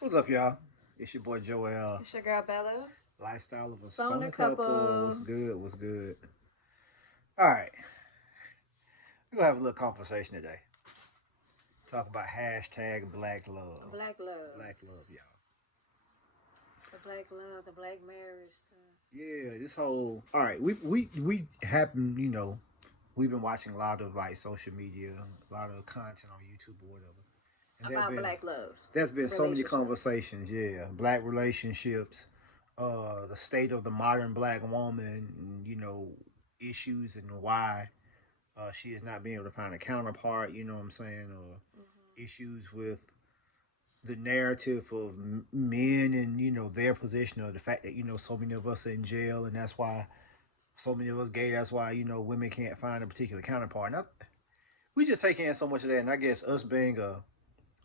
What's up, y'all? It's your boy Joel. It's your girl Bella. Lifestyle of a Stoner stoner couple. What's couple. good? What's good? All right, we're gonna have a little conversation today. Talk about hashtag Black Love. Black love. Black Love, y'all. The black love, the black marriage stuff. Yeah, this whole. All right, we happen. We've been watching a lot of like social media, a lot of content on YouTube or whatever, and About black love. there's been so many Relationship. conversations. Yeah, black relationships, the state of the modern black woman. Issues and why she is not being able to find a counterpart, you know what I'm saying, or issues with the narrative of men and, their position, or the fact that, so many of us are in jail and that's why so many of us gay, that's why, women can't find a particular counterpart. And we just take in so much of that. And I guess us being a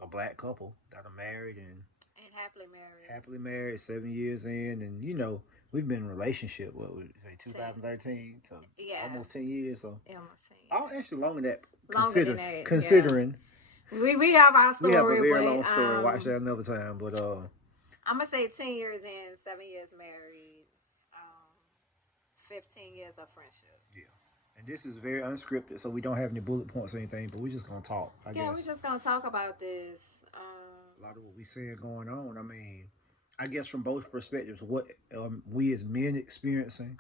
black couple that are married and And happily married. happily married 7 years in, and, we've been in a relationship, what would you say, 2013, so Yeah. almost 10 years. So Almost 10 oh, years. actually longer than that. Longer than that. Considering We have our we have a story, very but long story. Watch that another time. But I'm gonna say 10 years in, 7 years married, 15 years of friendship. yeah. And this is very unscripted, so we don't have any bullet points or anything. But we're just gonna talk. I Yeah, guess we're just gonna talk about this. a lot of what we saying going on. I mean, I guess from both perspectives, what we as men experiencing,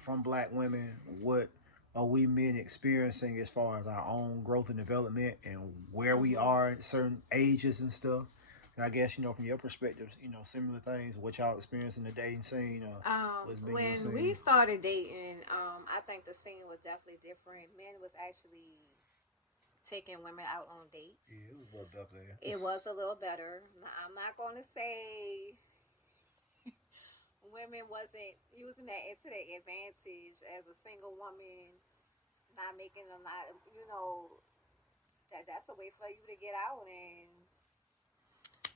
from black women, what are we men experiencing as far as our own growth and development and where we are at certain ages and stuff. And I guess, from your perspectives, similar things, what y'all experience in the dating scene, what's been your When we scene. started dating, I think the scene was definitely different. Men was actually taking women out on dates. Yeah, it was bugged up there. It was a little better. Now, I'm not going to say women wasn't using that into their advantage as a single woman, not making a lot of, that's a way for you to get out. And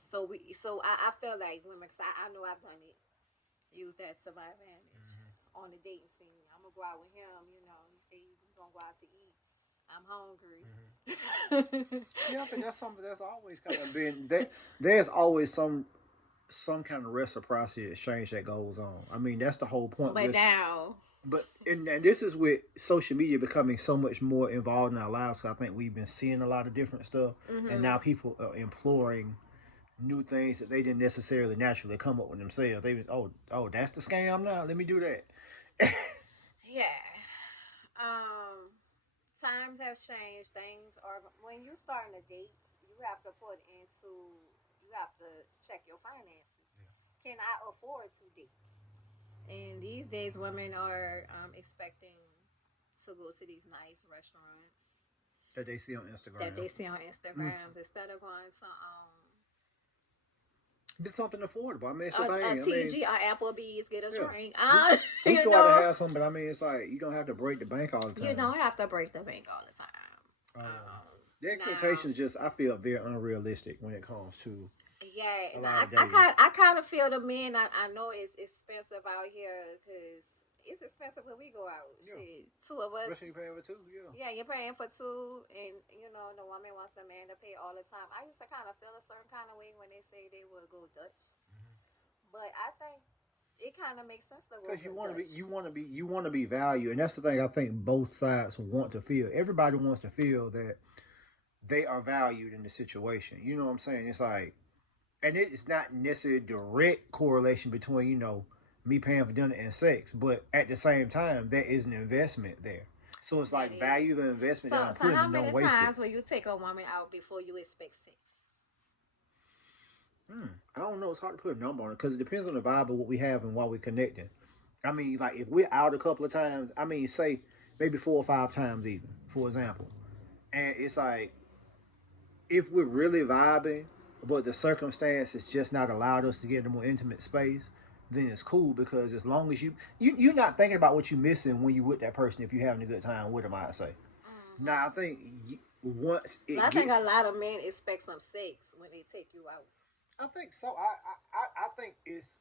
so I feel like women, because I know I've done it, use that to my advantage on the dating scene. I'm going to go out with him, he say we're going to go out to eat. I'm hungry. Yeah, I think that's something that's always kind of been that. There's always some kind of reciprocity exchange that goes on. I mean, that's the whole point. But now, But and this is with social media becoming so much more involved in our lives. Cause I think we've been seeing a lot of different stuff, and now people are imploring new things that they didn't necessarily naturally come up with themselves. They was, oh, that's the scam now. Let me do that. yeah. Um, Times have changed. Things are when you starting a date, you have to you have to check your finances. Can I afford to date? And these days, women are expecting to go to these nice restaurants That they see on that Instagram. they see on Instagram instead of going to It's something affordable. I mean, it's a a thing. I mean, TG or Applebee's, get a yeah, drink. we You go out and know, have some, but I mean, it's like you don't have to break the bank all the you time. don't have to break the bank all the time. The Now, expectations just I feel very unrealistic when it comes to yeah, a and lot of I dating. kind of feel the men. I know it's expensive out here because it's expensive when we go out. Yeah, Shit, two of us. especially you paying for two. Yeah. Yeah, you're paying for two, and the woman wants the man to pay all the time. I used to kind of feel a certain kind of way when they say they would go Dutch, but I think it kind of makes sense to go Because Dutch. you want to be valued, and that's the thing I think both sides want to feel. Everybody wants to feel that they are valued in the situation. You know what I'm saying? It's like, and it's not necessarily direct correlation between me paying for dinner and sex, but at the same time, there is an investment there. So it's That like is. value the investment that So I'm so putting how and don't many waste it. times will you take a woman out before you expect sex? I don't know. It's hard to put a number on it because it depends on the vibe of what we have and why we're connecting. I mean, like if we're out a couple of times, I mean, say maybe 4 or 5 times even, for example, and it's like if we're really vibing, but the circumstances just not allowed us to get in a more intimate space, then it's cool because as long as you're not thinking about what you're missing when you're with that person if you're having a good time with them, I say. Now I think once But it I think gets, a lot of men expect some sex when they take you out. I think so. I think it's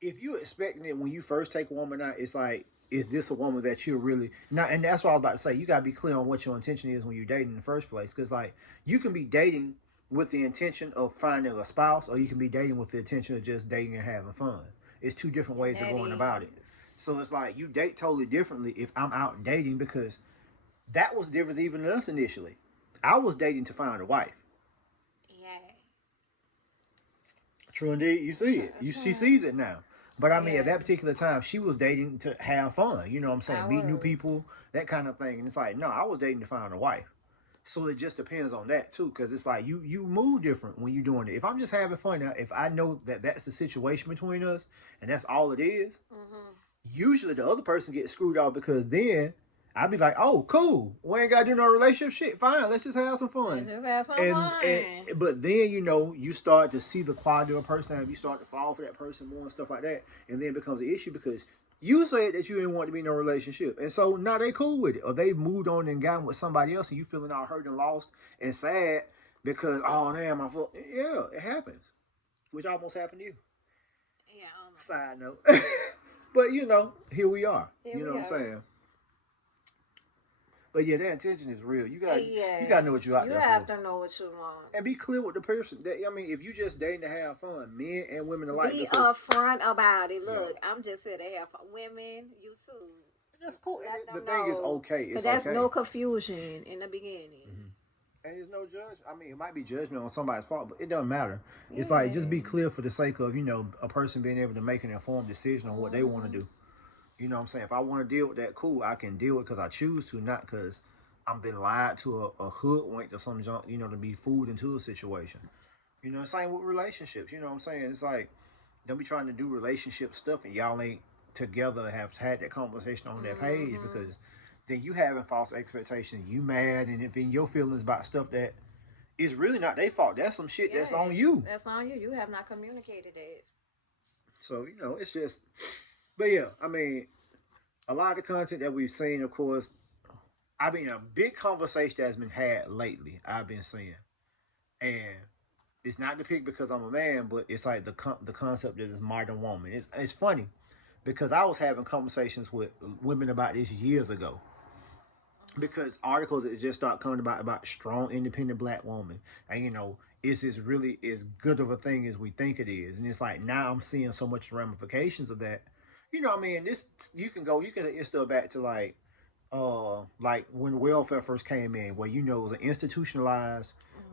if you're expecting it when you first take a woman out, it's like, is this a woman that you're really not? And that's what I was about to say. You gotta be clear on what your intention is when you're dating in the first place, because like you can be dating with the intention of finding a spouse, or you can be dating with the intention of just dating and having fun. It's two different And ways of that going about it. is, So it's like you date totally differently if I'm out dating, because that was the difference even in us initially. I was dating to find a wife. yeah. True indeed, you see it. She sees it now. But I mean, at Yeah, that particular time, she was dating to have fun. You know what I'm I saying? Meet new was. people, that kind of thing. And it's like, no, I was dating to find a wife. So it just depends on that too, because it's like you move different when you're doing it. If I'm just having fun now, if I know that that's the situation between us and that's all it is, Mhm. usually the other person gets screwed off, because then I'd be like, oh, cool, we ain't gotta do no relationship shit. Fine, let's just have some Let's fun. just have some And fun. but then you start to see the quality of a person, and you start to fall for that person more and stuff like that, and then it becomes an issue because you said that you didn't want to be in a relationship, and so now they cool with it, or they moved on and gotten with somebody else, and you feeling all hurt and lost and sad because, oh damn, I feel, yeah, it happens, which almost happened to you. Yeah, almost. Side note. But here we are. Here You know we what I'm are. saying? But yeah, that intention is real. You Yeah, gotta know what you're out you there have for, to know what you want. and be clear with the person. That, I mean, if you just dating to have fun, men and women alike, Be because upfront about it. yeah, Look, I'm just here to have fun. Women, you too. that's cool. And Let the them thing is, know. okay, Cause it's that's okay. no confusion in the beginning. Mm-hmm. And there's no judge. I mean, it might be judgment on somebody's part, but it doesn't matter. It's like just be Yeah. clear for the sake of a person being able to make an informed decision on what they want to Mhm. do. You know what I'm saying? If I want to deal with that, cool. I can deal with it because I choose to, not because I'm been lied to a hoodwink or some junk, to be fooled into a situation. Same with relationships. You know what I'm saying? It's like, don't be trying to do relationship stuff and y'all ain't together have had that conversation on that page, Mhm. because then you having false expectations. You mad, and if in your feelings about stuff that is really not their fault. That's some shit that's on Yeah, you. that's on you. You have not communicated it. So, it's just, but yeah, I mean, a lot of the content that we've seen, of course, I mean, a big conversation that's been had lately, I've been seeing. And it's not the pick because I'm a man, but it's like the concept of this modern woman. It's funny because I was having conversations with women about this years ago, because articles that just start coming about strong independent black woman, and is this really as good of a thing as we think it is? And it's like now I'm seeing so much ramifications of that. I mean, this you can it's still back to like when welfare first came in, where it was an institutionalized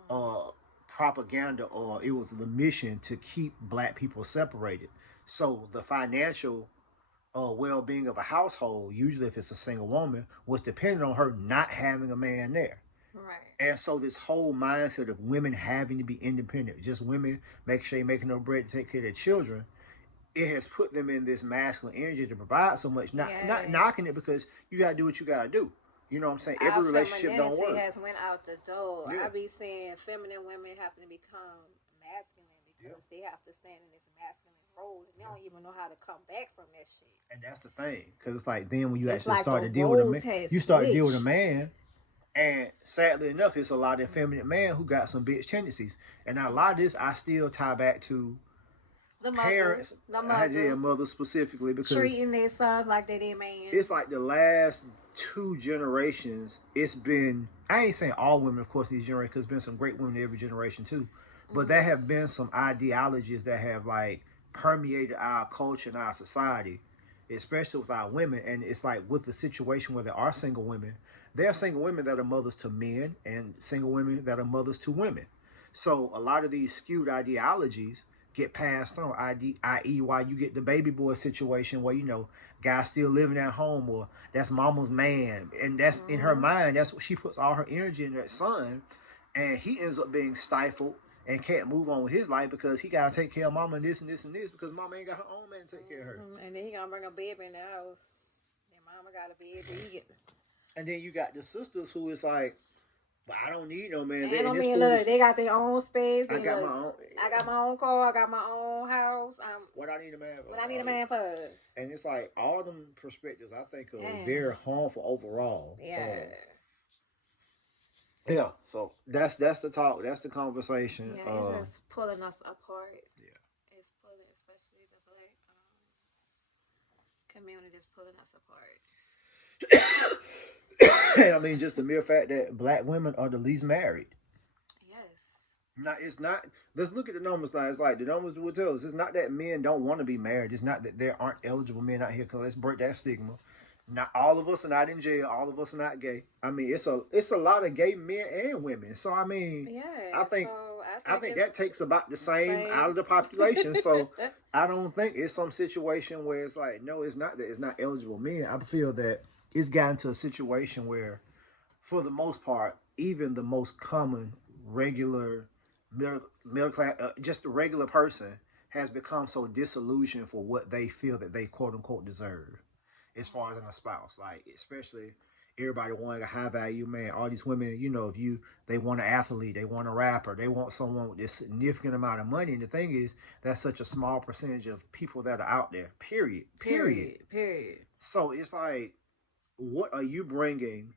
Mhm. uh propaganda, or it was the mission to keep black people separated. So the financial well-being of a household, usually if it's a single woman, was dependent on her not having a man there. Right. And so this whole mindset of women having to be independent, just women make sure they're making no bread to take care of their children, it has put them in this masculine energy to provide so much. Not Yeah. knocking it, because you gotta do what you gotta do. You know what I'm saying? Our Every relationship don't femininity work. has went out the door. Yeah. I be saying feminine women have to become masculine Yeah. because they have to stand in this masculine role and they Yeah. don't even know how to come back from that shit. And that's the thing, because it's like then when you It's actually like the start to deal with a man, roles has you start to deal with a switched. man. And sadly enough, it's a lot of effeminate men who got some bitch tendencies. And now a lot of this I still tie back to The mother, parents. the I had mother, a mother specifically, because treating their sons like they their man. it's like the last two generations. It's been, I ain't saying all women, of course, these generations, because there's been some great women in every generation too. But there Mhm. have been some ideologies that have like permeated our culture and our society, especially with our women. And it's like with the situation where there are single women, there are single women that are mothers to men and single women that are mothers to women. So a lot of these skewed ideologies get passed on, i.e., why you get the baby boy situation where guy still living at home, or that's mama's man, and that's in her Mhm. mind. That's what she puts all her energy in, that son, and he ends up being stifled and can't move on with his life because he gotta take care of mama and this and this and this, because mama ain't got her own man to take care of her. Mhm. And then he gonna bring a baby in the house. Then mama got a baby. He get. And then you got the sisters who is like, but I don't need no man. And I And this mean, fool is, look, they got their own space. I And got look, my own. I got my own car. I got my own house. What I need a man What I for? need a man for? And it's like all them perspectives I think are Damn. very harmful overall. Yeah. Yeah, so that's the talk. That's the conversation. Yeah, it's just pulling us apart. Yeah. It's pulling, especially the black community, is pulling us apart. I mean, just the mere fact that black women are the least married. Yes. No, it's not. Let's look at the numbers. Like, it's like the numbers will tell us. It's not that men don't want to be married. It's not that there aren't eligible men out here. Cause let's break that stigma. Not all of us are not in jail. All of us are not gay. I mean, it's a lot of gay men and women. So I mean, I Yeah, think so I I think think it's that takes about the the same out same. of the population. So I don't think it's some situation where it's like no, it's not that it's not eligible men. I feel that it's gotten to a situation where for the most part, even the most common, regular, middle class, just a regular person has become so disillusioned for what they feel that they quote unquote deserve, as far as in a spouse. Like especially everybody wanting a high value man. All these women, if they want an athlete, they want a rapper, they want someone with this significant amount of money. And the thing is, that's such a small percentage of people that are out there. Period. Period. Period. Period. So it's like, what are you bringing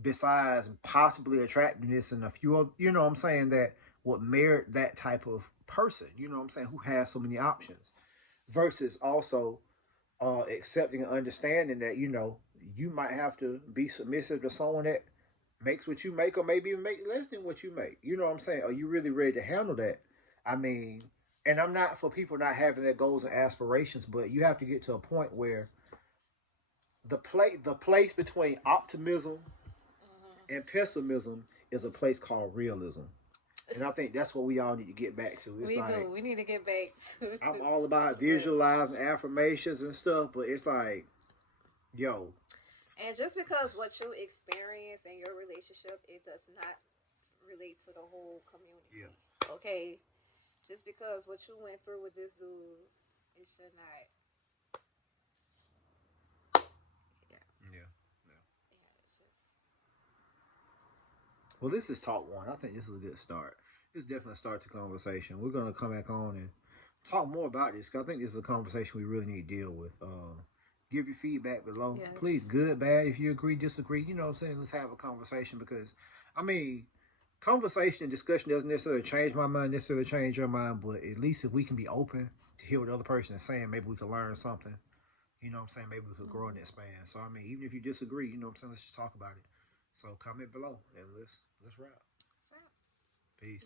besides possibly attractiveness and a few other, what I'm saying, that would merit that type of person, what I'm saying, who has so many options, versus also accepting and understanding that, you might have to be submissive to someone that makes what you make or maybe even make less than what you make. You know what I'm saying? Are you really ready to handle that? I mean, and I'm not for people not having their goals and aspirations, but you have to get to a point where the place between optimism and pessimism is a place called realism. And I think that's what we all need to get back to. It's We like do. We need to get back to I'm all about real. visualizing affirmations and stuff, but it's like, yo, And just because what you experience in your relationship, it does not relate to the whole yeah, community. Okay, just because what you went through with this dude, it should not. Yeah, yeah, yeah. yeah. It's just Well, this is talk one. I think this is a good start. This definitely starts the conversation. We're gonna come back on and talk more about this because I think this is a conversation we really need to deal with. Give your feedback below, yes. please. Good, bad. If you agree, disagree. You know what I'm saying. Let's have a conversation because, I mean, conversation and discussion doesn't necessarily change my mind, necessarily change your mind, but at least if we can be open to hear what the other person is saying, maybe we can learn something. You know what I'm saying? Maybe we could grow and Mm-hmm. expand. So I mean, even if you disagree, you know what I'm saying, let's just talk about it. So comment below and let's wrap. That's right. Peace.